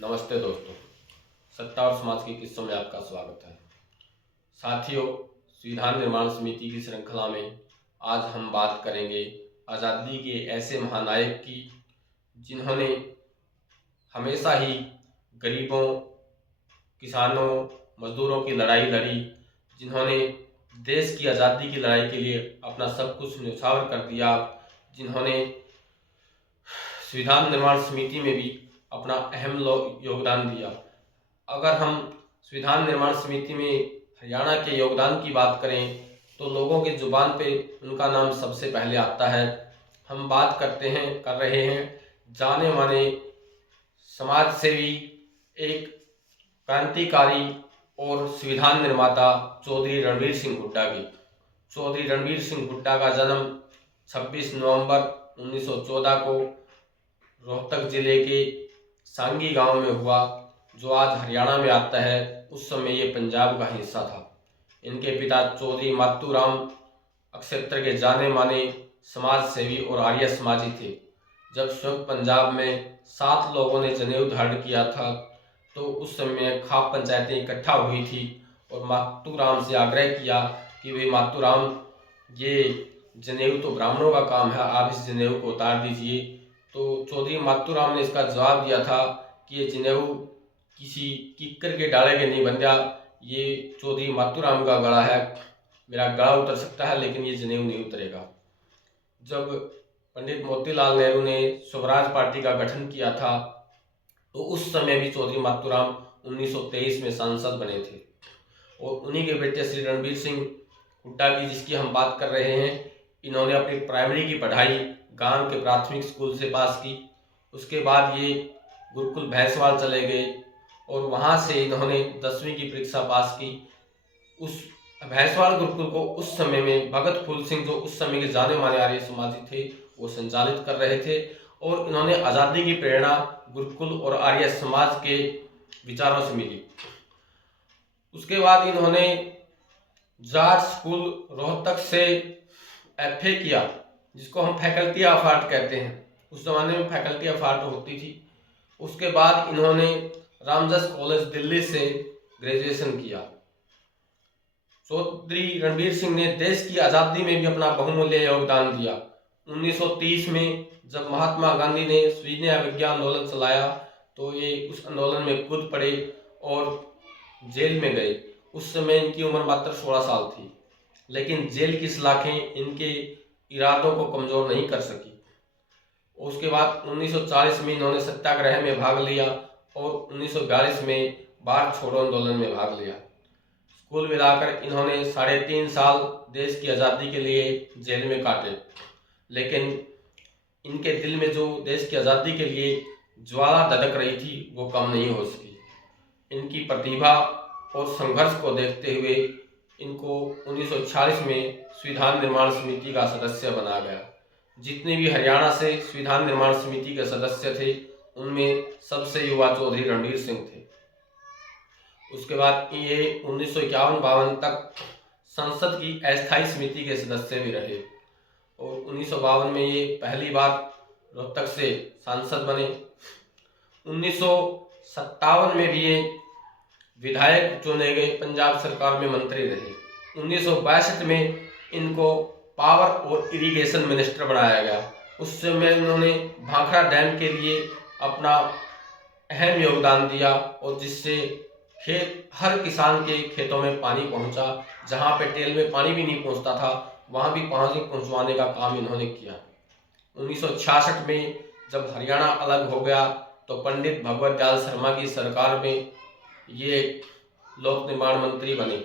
नमस्ते दोस्तों, सत्ता और समाज के किस्सों में आपका स्वागत है। साथियों, संविधान निर्माण समिति की श्रृंखला में आज हम बात करेंगे आज़ादी के ऐसे महानायक की जिन्होंने हमेशा ही गरीबों, किसानों, मजदूरों की लड़ाई लड़ी, जिन्होंने देश की आज़ादी की लड़ाई के लिए अपना सब कुछ न्यौछावर कर दिया, जिन्होंने संविधान निर्माण समिति में भी अपना अहम योगदान दिया। अगर हम संविधान निर्माण समिति में हरियाणा के योगदान की बात करें तो लोगों के जुबान पे उनका नाम सबसे पहले आता है। हम बात कर रहे हैं जाने माने समाज सेवी, एक क्रांतिकारी और संविधान निर्माता चौधरी रणवीर सिंह हुड्डा की। चौधरी रणवीर सिंह हुड्डा का जन्म 26 नवंबर 1914 को रोहतक जिले के सांगी गांव में हुआ, जो आज हरियाणा में आता है। उस समय ये पंजाब का हिस्सा था। इनके पिता चौधरी मातूराम अक्षेत्र के जाने माने समाज सेवी और आर्य समाजी थे। जब संयुक्त पंजाब में 7 लोगों ने जनेऊ धारण किया था तो उस समय खाप पंचायतें इकट्ठा हुई थी और मातूराम से आग्रह किया कि वे मातूराम, ये जनेऊ तो ब्राह्मणों का काम है, आप इस जनेऊ को उतार दीजिए। तो चौधरी मातूराम ने इसका जवाब दिया था कि ये जनेऊ किसी किक्कर के डाले के नहीं बंधा, ये चौधरी मातूराम का गला है, मेरा गला उतर सकता है लेकिन ये जनेऊ नहीं उतरेगा। जब पंडित मोतीलाल नेहरू ने स्वराज पार्टी का गठन किया था तो उस समय भी चौधरी मातूराम 1923 में सांसद बने थे और उन्हीं के बेटे श्री रणवीर सिंह हुड्डा की, जिसकी हम बात कर रहे हैं, इन्होंने अपनी प्राइमरी की पढ़ाई गांव के प्राथमिक स्कूल से पास की। उसके बाद ये गुरुकुल भैंसवाल चले गए और वहां से इन्होंने 10वीं की परीक्षा पास की। उस भैंसवाल गुरुकुल को उस समय में भगत फूल सिंह, जो उस समय के जाने माने आर्य समाजी थे, वो संचालित कर रहे थे और इन्होंने आज़ादी की प्रेरणा गुरुकुल और आर्य समाज के विचारों से मिली। उसके बाद इन्होंने जाट स्कूल रोहतक से FA किया, जिसको हम फैकल्टी ऑफ आर्ट कहते हैं। उस जमाने में फैकल्टी ऑफ आर्ट होती थी। उसके बाद इन्होंने रामजस कॉलेज दिल्ली से ग्रेजुएशन किया। चौधरी रणवीर सिंह ने देश की आज़ादी में भी अपना बहुमूल्य योगदान दिया। 1930 में जब महात्मा गांधी ने सविनय अवज्ञा आंदोलन चलाया तो ये उस आंदोलन में कूद पड़े और जेल में गए। उस समय इनकी उम्र मात्र 16 साल थी, लेकिन जेल की सलाखें इनके इरादों को कमज़ोर नहीं कर सकी। उसके बाद 1940 में इन्होंने सत्याग्रह में भाग लिया और 1942 में भारत छोड़ो आंदोलन में भाग लिया। कुल मिलाकर इन्होंने 3.5 साल देश की आज़ादी के लिए जेल में काटे, लेकिन इनके दिल में जो देश की आज़ादी के लिए ज्वाला धधक रही थी वो कम नहीं हो सकी। इनकी प्रतिभा और संघर्ष को देखते हुए इनको 1946 में संविधान निर्माण समिति का सदस्य बना गया। जितने भी हरियाणा से संविधान निर्माण समिति के सदस्य थे उनमें सबसे युवा चौधरी रणवीर सिंह थे। उसके बाद ये 1951-52 तक संसद की अस्थायी समिति के सदस्य भी रहे और 1952 में ये पहली बार रोहतक से सांसद बने। 1957 में भी ये विधायक चुने गए, पंजाब सरकार में मंत्री रहे। 1962 में इनको पावर और इरिगेशन मिनिस्टर बनाया गया। उस समय इन्होंने भाखड़ा डैम के लिए अपना अहम योगदान दिया और जिससे हर किसान के खेतों में पानी पहुंचा। जहां पे टेल में पानी भी नहीं पहुंचता था वहां भी पानी पहुंचवाने का काम इन्होंने किया। 1966 में जब हरियाणा अलग हो गया तो पंडित भगवत दयाल शर्मा की सरकार में ये लोक निर्माण मंत्री बने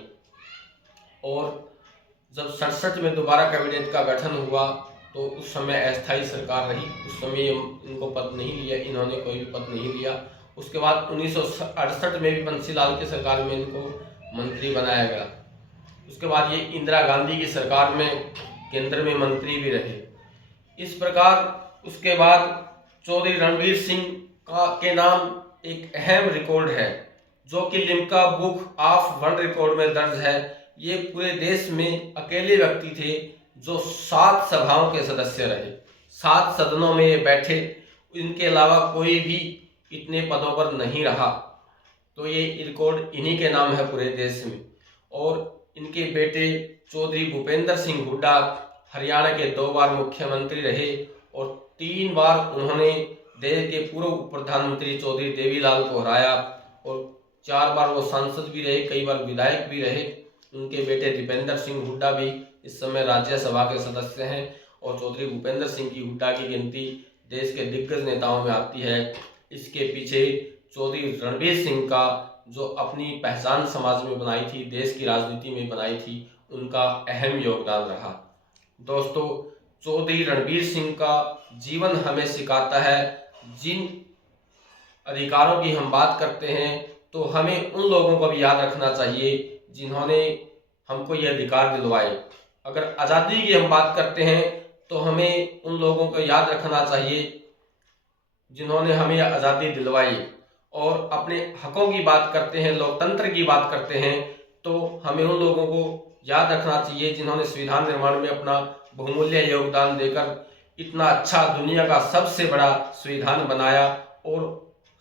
और जब 67 में दोबारा कैबिनेट का गठन हुआ तो उस समय अस्थायी सरकार रही। उस समय इनको पद नहीं लिया, इन्होंने कोई भी पद नहीं लिया। उसके बाद 1968 में भी बंसीलाल की सरकार में इनको मंत्री बनाया गया। उसके बाद ये इंदिरा गांधी की सरकार में केंद्र में मंत्री भी रहे। इस प्रकार उसके बाद चौधरी रणवीर सिंह के नाम एक अहम रिकॉर्ड है जो कि Limca book of world record में दर्ज है। ये पूरे देश में अकेले व्यक्ति थे जो 7 सभाओं के सदस्य रहे, 7 सदनों में ये बैठे। इनके अलावा कोई भी इतने पदों पर नहीं रहा। तो ये रिकॉर्ड इन्हीं के नाम है पूरे देश में। और इनके बेटे चौधरी भूपेंद्र सिंह हुड्डा हरियाणा के 2 बार मुख्यमंत्री रहे और 3 बार उन्होंने देश के पूर्व प्रधानमंत्री चौधरी देवीलाल को हराया और 4 बार वो सांसद भी रहे, कई बार विधायक भी रहे। उनके बेटे दीपेंद्र सिंह हुड्डा भी इस समय राज्यसभा के सदस्य हैं और चौधरी भूपेंद्र सिंह की हुड्डा की गिनती देश के दिग्गज नेताओं में आती है। इसके पीछे चौधरी रणबीर सिंह का जो अपनी पहचान समाज में बनाई थी, देश की राजनीति में बनाई थी, उनका अहम योगदान रहा। दोस्तों, चौधरी रणबीर सिंह का जीवन हमें सिखाता है, जिन अधिकारों की हम बात करते हैं तो हमें उन लोगों को भी याद रखना चाहिए जिन्होंने हमको ये अधिकार दिलवाए। अगर आज़ादी की हम बात करते हैं तो हमें उन लोगों को याद रखना चाहिए जिन्होंने हमें आज़ादी दिलवाई। और अपने हकों की बात करते हैं, लोकतंत्र की बात करते हैं, तो हमें उन लोगों को याद रखना चाहिए जिन्होंने संविधान निर्माण में अपना बहुमूल्य योगदान देकर इतना अच्छा दुनिया का सबसे बड़ा संविधान बनाया और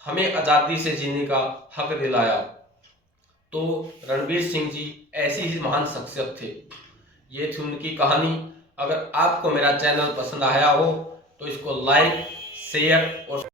हमें आज़ादी से जीने का हक दिलाया। तो रणबीर सिंह जी ऐसी ही महान शख्सियत थे। ये थी उनकी कहानी। अगर आपको मेरा चैनल पसंद आया हो तो इसको लाइक, शेयर और